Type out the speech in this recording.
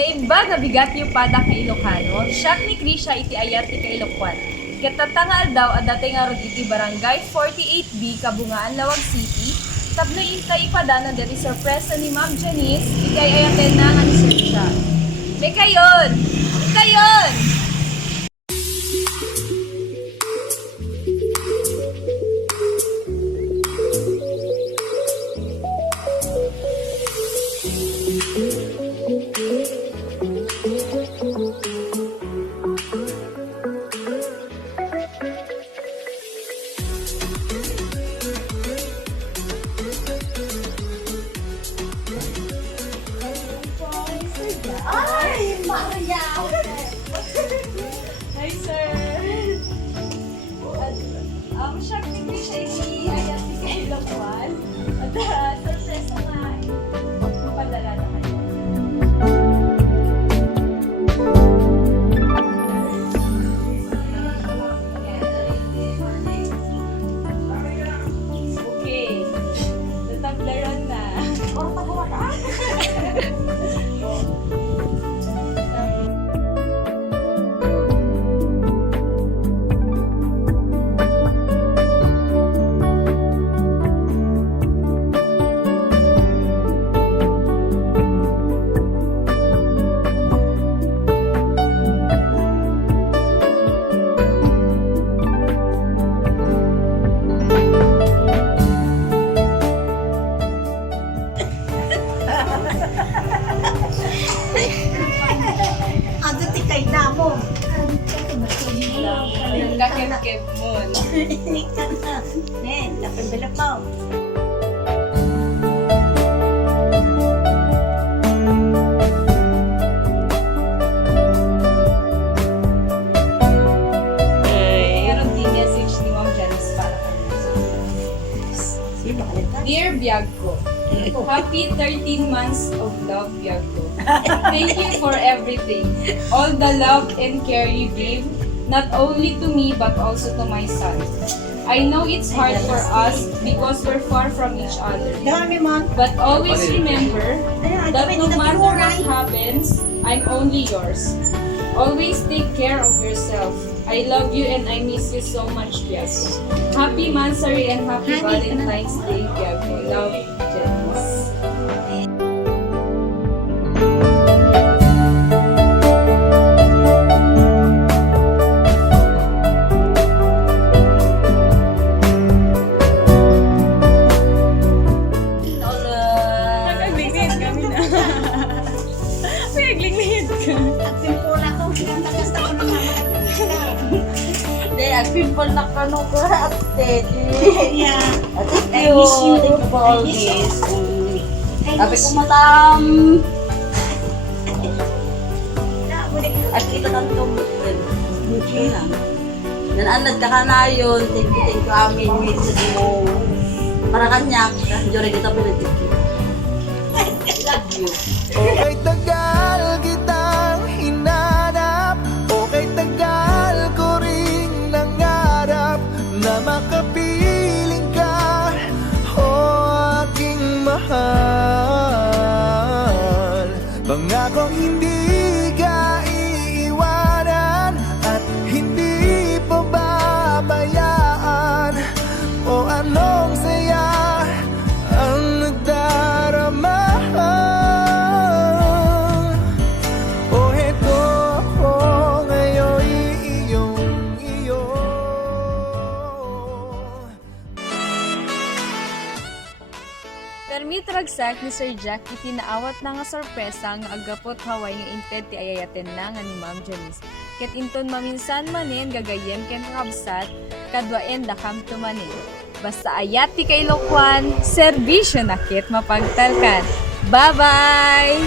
Naimbag nga bigat yung pada ka Ilocano, siyak ni Krisha iti ayat ti ka Ilocwan. Katatangal daw at dati nga rod iti barangay 48B, Kabungaan, Lawag City, tapno intay ipadana dati sorpresa ni Ma'am Janice, iti ayaten na nga ni Sir siya. May kayon! Kayon! Ay, Maria! Hi, sir! Siya ni Krisha iti ayat ti ka Ilocwan. At sorpresa nga ipadala na kayo. Okay. Tataglaran na. Orang pagawa ka? Ang tikay na mo. Kakemkem mo. Dapat bilap mo. Meron din message ni Ma'am Janice para kanina. Sino ka nito? Dear Biagko, happy 13 months of love, Biagko. Thank you for everything. All the love and care you gave, not only to me but also to my son. I know it's hard for us because we're far from each other. Dami mo. But always remember that no matter what happens, I'm only yours. Always take care of yourself. I love you and I miss you so much, Biagko. Happy Mansari and happy Valentine's Day, Biagko. Love, Janice. Nakaglingid kami na. Nakaglingid ka. Ang simple ako. Ang tagas ako ng mga Hindi, agpimple na ka nung kurate. Yeah. Thank I you. miss you. Thank you for all I miss you. this. I Sabi miss ko you. matam. At kita kang tumbukin. Buti na. Nananad ka ka na yun. Thank you amin. Minsan mo. Para kanya. Jore kita pinagkiki. Love you. Okay, tagal kitang hinanap. Okay, tagal ko ring nangarap na makapiling ka, o aking mahal. Pangakong hindi ka iiwanan at hindi pababayaan. O anong saya ang nagdarama. O heto ako ngayon iyong iyo. Permit ragsak ni Sir Jack iti naawat na nga sorpresa nga agapot haway nga inted ti ayayaten na nga ni Ma'am Janice. Ket inton maminsan manin gagayem ken kabsat kadwaen da kam tumanin. Basta ayat ti kay Ilocwan, serbisyo na kit mapagtalkan. Bye-bye!